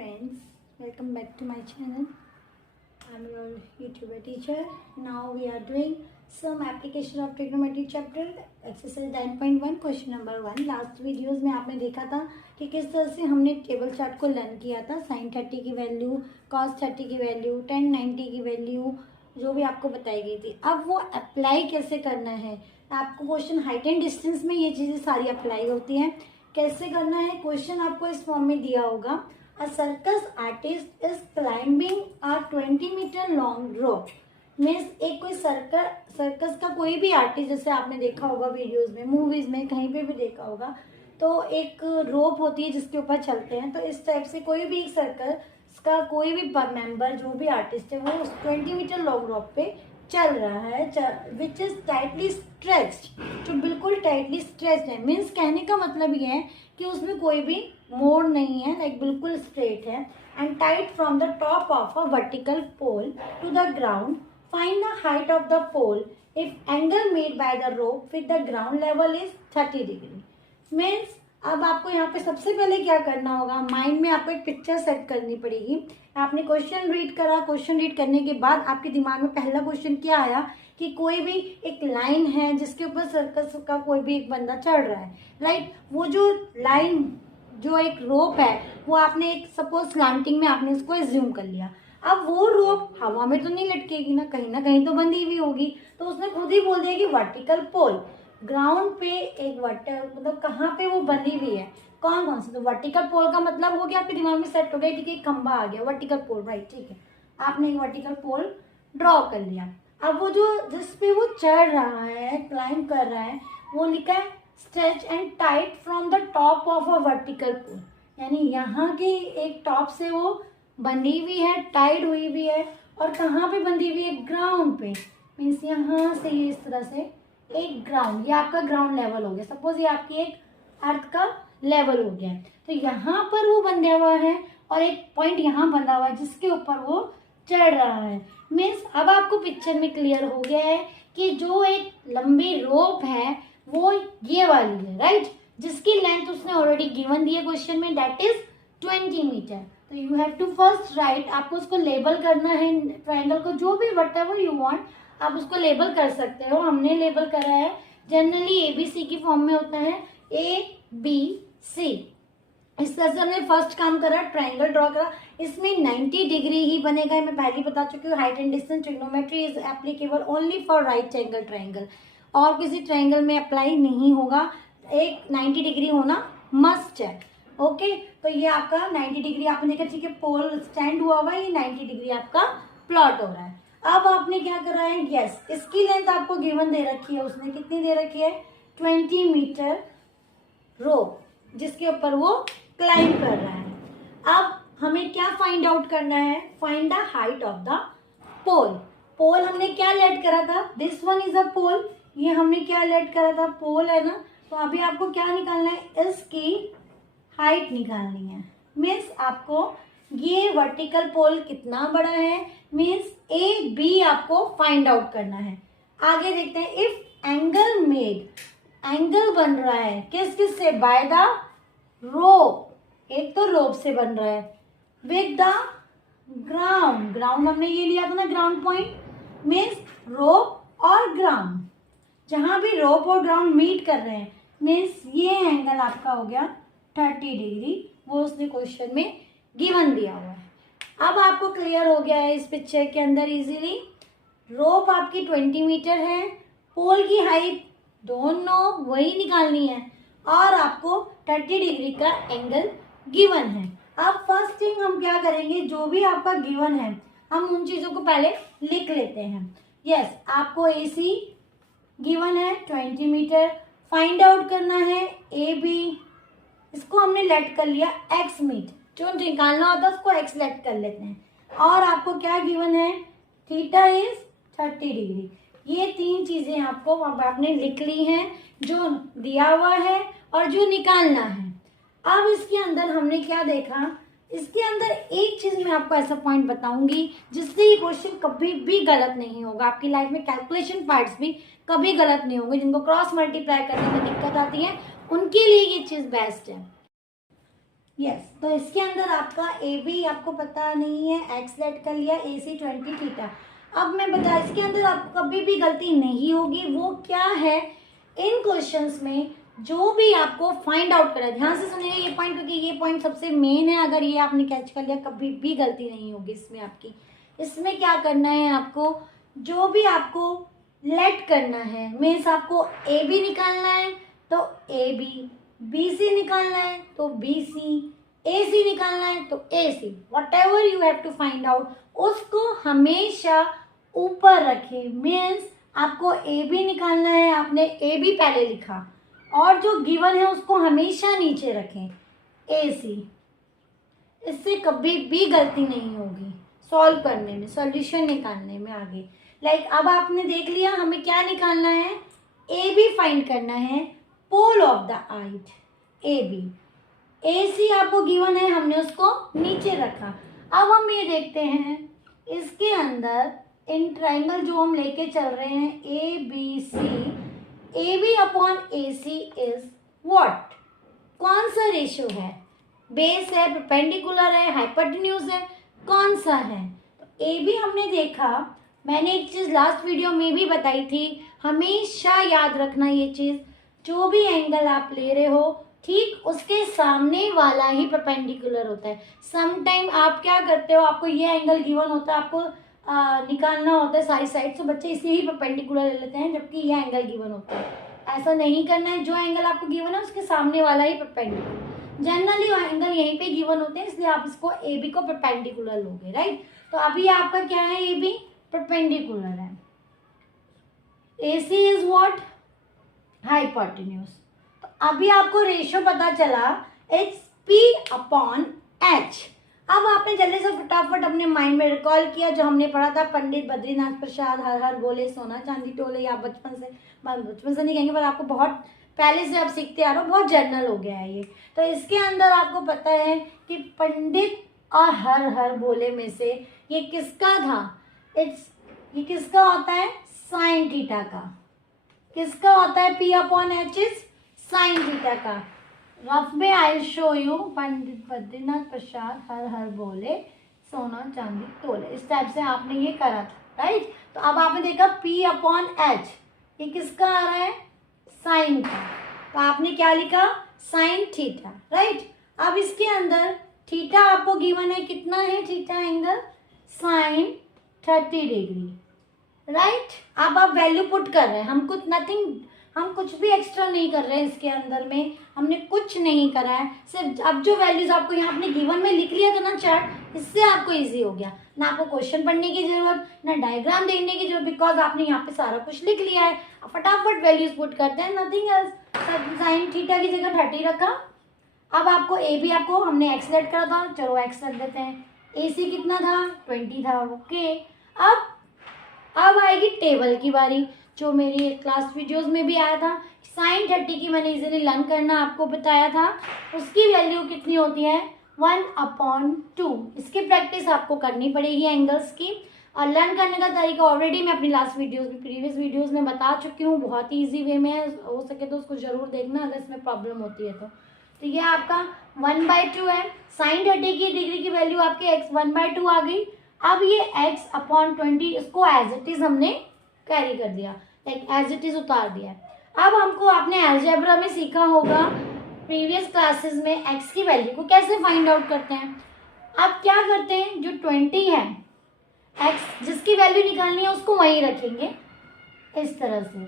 friends, welcome back to my channel. I'm your YouTuber teacher. Now we are doing some application of trigonometry chapter exercise 9.1 question number 1. Last videos में आपने देखा था कि किस तरह से हमने टेबल चार्ट को लर्न किया था. sin 30 की वैल्यू, cos 30 की वैल्यू, tan 90 की वैल्यू जो भी आपको बताई गई थी. अब वो अप्लाई कैसे करना है, आपको क्वेश्चन हाइट एंड डिस्टेंस में ये चीज़ें सारी अप्लाई होती हैं. कैसे करना है, क्वेश्चन आपको इस फॉर्म में दिया होगा. A circus artist is climbing a 20 metre long rope. Means एक कोई सर्कस का कोई भी आर्टिस्ट, जैसे आपने देखा होगा वीडियोस में, मूवीज में, कहीं पे भी देखा होगा, तो एक रोप होती है जिसके ऊपर चलते हैं. तो इस टाइप से कोई भी एक सर्कस का कोई भी मेंबर, जो भी आर्टिस्ट है, वो उस 20 मीटर लॉन्ग रोप पे चल रहा है, विच इज टाइटली स्ट्रेच्ड, जो बिल्कुल टाइटली स्ट्रेच्ड है. मीन्स कहने का मतलब ये है कि उसमें कोई भी मोड़ नहीं है, लाइक बिल्कुल स्ट्रेट है. And tight from the top of a vertical pole to the ground. Find the height of the pole if angle made by the rope with the ground level is 30 degree. Means अब आपको यहाँ पे सबसे पहले क्या करना होगा, mind में आपको एक पिक्चर सेट करनी पड़ेगी. आपने क्वेश्चन रीड करा, क्वेश्चन रीड करने के बाद आपके दिमाग में पहला क्वेश्चन क्या आया कि कोई भी एक लाइन है जिसके ऊपर सर्कस का कोई भी एक बंदा चढ़ रहा है, राइट. वो जो लाइन, जो एक रोप है, वो आपने एक सपोज स्लांटिंग में आपने उसको एज्यूम कर लिया. अब वो रोप हवा में तो नहीं लटकेगी ना कहीं तो बंधी हुई होगी. तो उसने खुद ही बोल दिया कि वर्टिकल पोल, ग्राउंड पे एक मतलब कहाँ पे वो बंधी हुई है, कौन सी. तो वर्टिकल पोल का मतलब हो गया, आपके दिमाग में सेट हो गया, ठीक है, खंबा आ गया, वर्टिकल पोल, राइट, ठीक है. आपने एक वर्टिकल पोल ड्रॉ कर लिया. अब वो जो जिस पे वो चढ़ रहा है, क्लाइंब कर रहा है, वो लिखा है stretch and tight from the top of a vertical pole. यानी यहाँ की एक टॉप से वो बंधी हुई है, टाइट हुई हुई है. और कहाँ पे बंधी हुई है, ग्राउंड पे. मीन्स यहाँ से ये इस तरह से एक ग्राउंड, ये आपका ग्राउंड लेवल हो गया. सपोज ये आपकी एक अर्थ का लेवल हो गया. तो यहाँ पर वो बंधा हुआ है और एक पॉइंट यहाँ बंधा हुआ है जिसके ऊपर वो चढ़ रहा है. मीन्स अब आपको पिक्चर में क्लियर हो गया है कि जो एक लंबी रोप है वो ये वाली है, राइट, जिसकी लेंथ उसने ऑलरेडी गिवन दी है क्वेश्चन में, दैट इज 20 मीटर. तो you have to first write, आपको उसको लेबल करना है ट्रायंगल को, जो भी व्हाटएवर यू वांट आप उसको लेबल कर सकते हो. हमने लेबल करा है, जनरली ABC की फॉर्म में होता है ABC. इस तरह से हमने फर्स्ट काम करा, ट्रायंगल ड्रॉ करा. इसमें 90 डिग्री ही बनेगा, मैं पहले बता चुकी हूँ. Height and distance trigonometry is applicable only for right angle triangle, और किसी ट्रायंगल में अप्लाई नहीं होगा. एक 90 डिग्री होना मस्ट है. ओके, तो ये आपका 90 डिग्री आपने देखा, ठीक है, पोल स्टैंड हुआ हुआ है, ये 90 डिग्री आपका प्लॉट हो रहा है. अब आपने क्या करा है, यस, इसकी लेंथ आपको गिवन दे रखी है. उसने कितनी दे रखी है, 20 मीटर रोप, जिसके ऊपर वो क्लाइंब कर रहा है. अब हमें क्या फाइंड आउट करना है, find the height of the pole. Pole हमने क्या लेट करा था, this one is a pole. ये हमने क्या लेट करा था, पोल है ना. तो अभी आपको क्या निकालना है, इसकी हाइट निकालनी है. मीन्स आपको ये वर्टिकल पोल कितना बड़ा है, मीन्स AB आपको फाइंड आउट करना है. आगे देखते हैं, इफ एंगल मेड, एंगल बन रहा है किस से, बाय द रोप, एक तो रोप से बन रहा है, विद द ग्राउंड, ग्राउंड हमने ये लिया था ना, ग्राउंड पॉइंट. मीन्स रोप और ग्राउंड, जहां भी रोप और ग्राउंड मीट कर रहे हैं, मीन्स ये एंगल आपका हो गया 30 डिग्री. वो उसने क्वेश्चन में गिवन दिया हुआ है. अब आपको क्लियर हो गया है इस पिक्चर के अंदर इजीली. रोप आपकी 20 मीटर है, पोल की हाइट डोंट नो, वही निकालनी है, और आपको 30 डिग्री का एंगल गिवन है. अब फर्स्ट थिंग हम क्या करेंगे, जो भी आपका गिवन है हम उन चीज़ों को पहले लिख लेते हैं. यस, आपको AC गिवन है 20 मीटर, फाइंड आउट करना है AB. इसको हमने लेट कर लिया x मीटर, जो निकालना होता है उसको x लेट कर लेते हैं. और आपको क्या गिवन है, थीटा इज 30 डिग्री. ये तीन चीजें आपको अब आपने लिख ली हैं, जो दिया हुआ है और जो निकालना है. अब इसके अंदर हमने क्या देखा, इसके अंदर एक चीज मैं आपको ऐसा पॉइंट बताऊंगी जिससे ये क्वेश्चन कभी भी गलत नहीं होगा. आपकी लाइफ में कैलकुलेशन पार्ट्स भी कभी गलत नहीं होंगे. जिनको क्रॉस मल्टीप्लाई करने में दिक्कत आती है उनके लिए ये चीज बेस्ट है. यस तो इसके अंदर आपका ए बी आपको पता नहीं है, एक्स लेट कर लिया, ए सी 20 थीटा। अब मैं बता, इसके अंदर आपको कभी भी गलती नहीं होगी। वो क्या है, इन क्वेश्चंस में जो भी आपको फाइंड आउट करा, ध्यान से सुनिए ये पॉइंट, क्योंकि ये पॉइंट सबसे मेन है। अगर ये आपने कैच कर लिया कभी भी गलती नहीं होगी इसमें आपकी। इसमें क्या करना है आपको, जो भी आपको लेट करना है, मीन्स आपको ए बी निकालना है तो ए बी, बी सी निकालना है तो बी सी, ए सी निकालना है तो A C, whatever you have to find out, उसको हमेशा ऊपर रखें। मीन्स आपको ए बी निकालना है, आपने ए बी पहले लिखा, और जो गिवन है उसको हमेशा नीचे रखें, ए सी। इससे कभी भी गलती नहीं होगी सॉल्व करने में, सॉल्यूशन निकालने में आगे। अब आपने देख लिया हमें क्या निकालना है, ए बी फाइंड करना है, pole of the height A B. A C आपको गिवन है, हमने उसको नीचे रखा। अब हम ये देखते हैं इसके अंदर इन ट्राइंगल जो हम लेके चल रहे हैं A B C, A B upon A C is what, कौन सा रेशियो है, बेस है, परपेंडिकुलर है, हाइपोटेन्यूज है, कौन सा है। तो ए बी हमने देखा, मैंने एक चीज़ लास्ट वीडियो में भी बताई थी, हमेशा याद रखना ये चीज़, जो भी एंगल आप ले रहे हो ठीक उसके सामने वाला ही परपेंडिकुलर होता है। समटाइम आप क्या करते हो, आपको ये एंगल गिवन होता है, आपको निकालना होता है साइड साइड से, बच्चे इसे ही परपेंडिकुलर ले लेते हैं जबकि ये एंगल गिवन होता है। ऐसा नहीं करना है, जो एंगल आपको गिवन है उसके सामने वाला ही परपेंडिकुलर। जनरली एंगल यहीं पे गिवन होते हैं, इसलिए आप इसको ए बी को परपेंडिकुलर लोगे, राइट। तो अभी आपका क्या है, ए बी परपेंडिकुलर है, ए सी इज व्हाट, हाइपोटेन्यूज। तो अभी आपको रेशियो पता चला, इट्स पी अपॉन एच। अब आपने जल्दी से फटाफट अपने माइंड में रिकॉल किया जो हमने पढ़ा था, पंडित बद्रीनाथ प्रसाद हर हर बोले सोना चांदी तोले, या बचपन से नहीं कहेंगे पर आपको बहुत पहले से आप सीखते आ रहे हो, बहुत जर्नल हो गया है ये। तो इसके अंदर आपको पता है कि पंडित और हर हर बोले में से ये किसका था, ये किसका होता है, साइन थीटा का। किसका होता है, P upon H is sine theta का। रफ में आई शो यू, पंडित बद्रीनाथ प्रसाद हर हर बोले सोना चांदी तोले, इस टाइप से आपने ये करा था, राइट। तो अब आपने देखा पी अपॉन एच, ये किसका आ रहा है, साइन का। तो आपने क्या लिखा, साइन थीटा, राइट। अब इसके अंदर थीटा आपको गिवन है, कितना है theta angle, sine 30 degree, right. अब आप वैल्यू पुट कर रहे हैं, हम कुछ भी एक्स्ट्रा नहीं कर रहे हैं इसके अंदर में, हमने कुछ नहीं करा है, सिर्फ अब जो वैल्यूज आपको यहाँ अपने गिवन में लिख लिया था ना चार्ट, इससे आपको इजी हो गया, ना आपको क्वेश्चन पढ़ने की जरूरत, ना डायग्राम देखने की जरूरत, बिकॉज आपने यहाँ पे सारा कुछ लिख लिया है। फटाफट वैल्यूज पुट करते हैं, नथिंग एल्स। साइन थीटा की जगह 30 रखा। अब आपको ए बी आपको हमने एक्स लेट करा था, चलो एक्स रख देते हैं, ए सी कितना था, 20 था, ओके। अब आएगी टेबल की बारी, जो मेरी क्लास वीडियोस में भी आया था, साइन 30 की मैंने इजीली लर्न करना आपको बताया था, उसकी वैल्यू कितनी होती है, 1/2। इसकी प्रैक्टिस आपको करनी पड़ेगी एंगल्स की, और लर्न करने का तरीका ऑलरेडी मैं अपनी लास्ट वीडियोस में, प्रीवियस वीडियोस में बता चुकी हूँ, बहुत ही ईजी वे में है, हो सके तो उसको जरूर देखना अगर इसमें प्रॉब्लम होती है तो ये आपका 1/2 है। साइन 30 की डिग्री की वैल्यू आपकी x 1/2 आ गई। अब ये x अपॉन 20 इसको एज इट इज हमने कैरी कर दिया, एज इट इज उतार दिया। अब हमको आपने अलजेब्रा में सीखा होगा प्रीवियस क्लासेस में x की वैल्यू को कैसे फाइंड आउट करते हैं। अब क्या करते हैं, जो 20 है, x जिसकी वैल्यू निकालनी है उसको वहीं रखेंगे इस तरह से।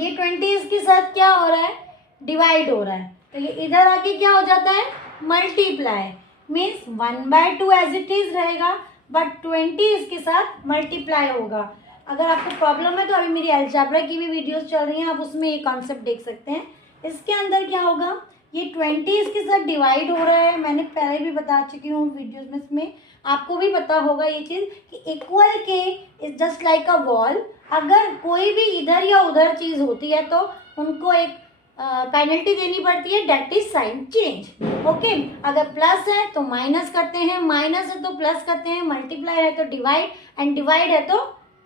ये 20 इसके साथ क्या हो रहा है, डिवाइड हो रहा है, तो ये इधर आके क्या हो जाता है, multiply, means 1/2 as it is रहेगा, बट 20 इसके साथ मल्टीप्लाई होगा। अगर आपको प्रॉब्लम है तो अभी मेरी अलजेब्रा की भी वीडियोस चल रही हैं, आप उसमें ये कॉन्सेप्ट देख सकते हैं। इसके अंदर क्या होगा, ये 20 इसके साथ डिवाइड हो रहा है, मैंने पहले भी बता चुकी हूँ वीडियोस में, इसमें आपको भी पता होगा ये चीज़ कि इक्वल के is just like a wall. अगर कोई भी इधर या उधर चीज़ होती है तो उनको एक पेनल्टी देनी पड़ती है, that is sign change, okay. अगर प्लस है तो माइनस करते हैं, माइनस है तो प्लस करते हैं, मल्टीप्लाई है तो डिवाइड, एंड डिवाइड है तो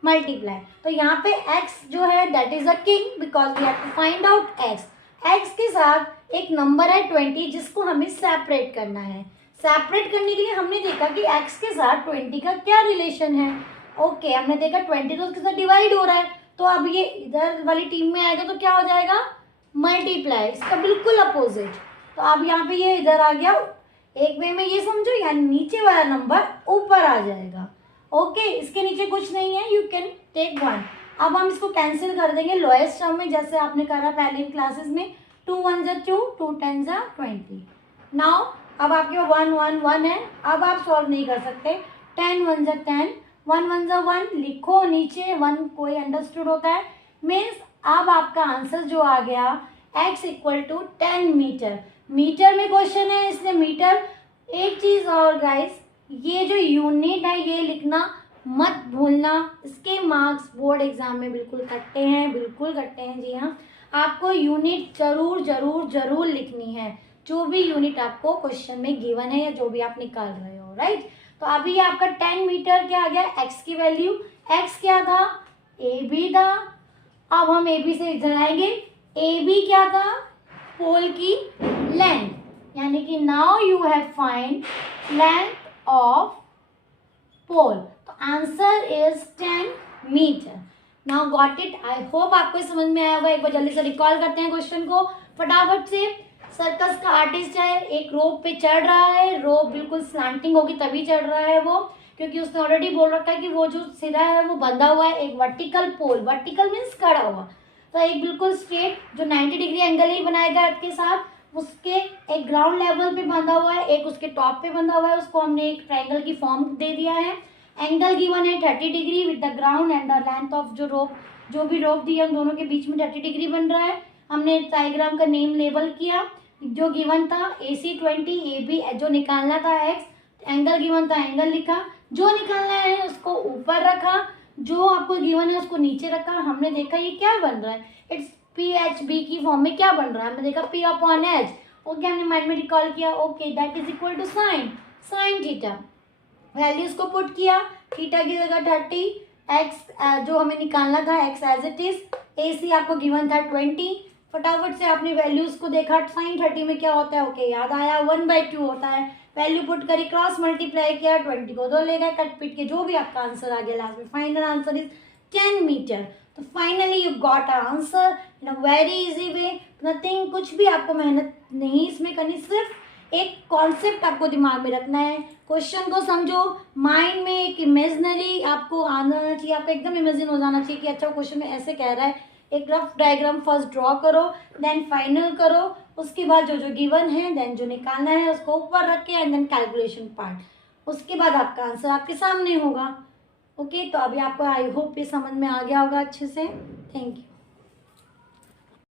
मल्टीप्लाई। तो यहाँ पे x जो है that is a king, because we have to find out x। x के साथ एक नंबर है 20 जिसको हमें सेपरेट करना है। सेपरेट करने के लिए हमने देखा कि x के साथ 20 का क्या रिलेशन है। ओके, हमने देखा 20 तो उसके साथ डिवाइड हो रहा है, तो अब ये इधर वाली टीम में आएगा तो क्या हो जाएगा, मल्टीप्लाई, इसका बिल्कुल अपोजिट। तो अब यहाँ पे ये इधर आ गया, एक वे में ये समझो, यानी नीचे वाला नंबर ऊपर आ जाएगा। ओके, इसके नीचे कुछ नहीं है, यू कैन टेक 1। अब हम इसको कैंसिल कर देंगे लोएस्ट टर्म में, जैसे आपने करा पहले क्लासेस में, 2 1 जा 2, 2 10 जा 20। नाउ अब आपके 1 1 1 है, अब आप सॉल्व नहीं कर सकते। 10 1 जा 10, 1 1 जा 1, लिखो नीचे 1 कोई अंडरस्टूड होता है, मीन्स अब आपका आंसर जो आ गया x equal to 10 metre. Metre में क्वेश्चन है इसलिए मीटर। एक चीज और गाइस, ये जो यूनिट है ये लिखना मत भूलना, इसके मार्क्स बोर्ड एग्जाम में बिल्कुल कटते हैं, बिल्कुल कटते हैं। जी हाँ, आपको यूनिट जरूर जरूर जरूर लिखनी है, जो भी यूनिट आपको क्वेश्चन में गिवन है या जो भी आप निकाल रहे हो, राइट। तो अभी आपका 10 मीटर क्या आ गया, x की वैल्यू, x क्या था, AB था। अब हम AB से इधर आएंगे, AB क्या था, पोल की लेंथ, यानी कि now you have find length of pole. तो answer is 10 metre. Now got it, I hope आपको समझ में आया होगा। एक बार जल्दी से रिकॉल करते हैं क्वेश्चन को फटाफट से। सर्कस का आर्टिस्ट है, एक रोप पे चढ़ रहा है, रोप बिल्कुल स्लैंटिंग होगी तभी चढ़ रहा है वो, क्योंकि उसने ऑलरेडी बोल रखा है कि वो जो सिरा है वो बंधा हुआ है एक वर्टिकल पोल, वर्टिकल मीन्स खड़ा हुआ, तो एक बिल्कुल स्ट्रेट जो 90 डिग्री एंगल ही बनाएगा अर्थ के साथ, उसके एक ग्राउंड लेवल पे बंधा हुआ है, एक उसके टॉप पे बंधा हुआ है, उसको हमने एक ट्रायंगल की फॉर्म दे दिया है। एंगल गिवन है 30 degree with the ground and the length of जो रोप, जो भी रोप दिया उन दोनों के बीच में 30 डिग्री बन रहा है। हमने डायग्राम का नेम लेबल किया, जो गिवन था AC 20, AB जो निकालना था x, एंगल गिवन था एंगल लिखा, जो निकालना है उसको ऊपर रखा, जो आपको गिवन है उसको नीचे रखा। हमने देखा ये क्या बन रहा है, इट्स PHB की फॉर्म में क्या बन रहा है, हमने देखा P अपॉन H। ओके, हमने माइंड में रिकॉल किया, okay that is equal to sine theta, values को पुट किया, थीटा की जगह 30, x जो हमें निकालना था x as it is, AC आपको गिवन था 20, फटाफट से आपने वैल्यूज को देखा, साइन 30 में क्या होता है, ओके याद आया 1/2 होता है, वैल्यू पुट करी, क्रॉस मल्टीप्लाई किया, 20 को 2 ले गए, कट पिट के जो भी आपका आंसर आ गया लास्ट में, फाइनल आंसर इज 10 मीटर। तो finally you got a answer in a very easy way, nothing, कुछ भी आपको मेहनत नहीं इसमें करनी, सिर्फ एक कॉन्सेप्ट आपको दिमाग में रखना है, क्वेश्चन को समझो, माइंड में एक इमेजिनरी आपको आना चाहिए, आपको एकदम इमेजिन हो जाना चाहिए कि अच्छा क्वेश्चन में ऐसे कह रहा है। एक रफ डायग्राम फर्स्ट ड्रॉ करो, देन फाइनल करो, उसके बाद जो जो गिवन है देन जो निकालना है उसको ऊपर रख के, एंड देन कैलकुलेशन पार्ट, उसके बाद आपका आंसर आपके सामने होगा। ओके, तो अभी आपको आई होप ये समझ में आ गया होगा अच्छे से। Thank you.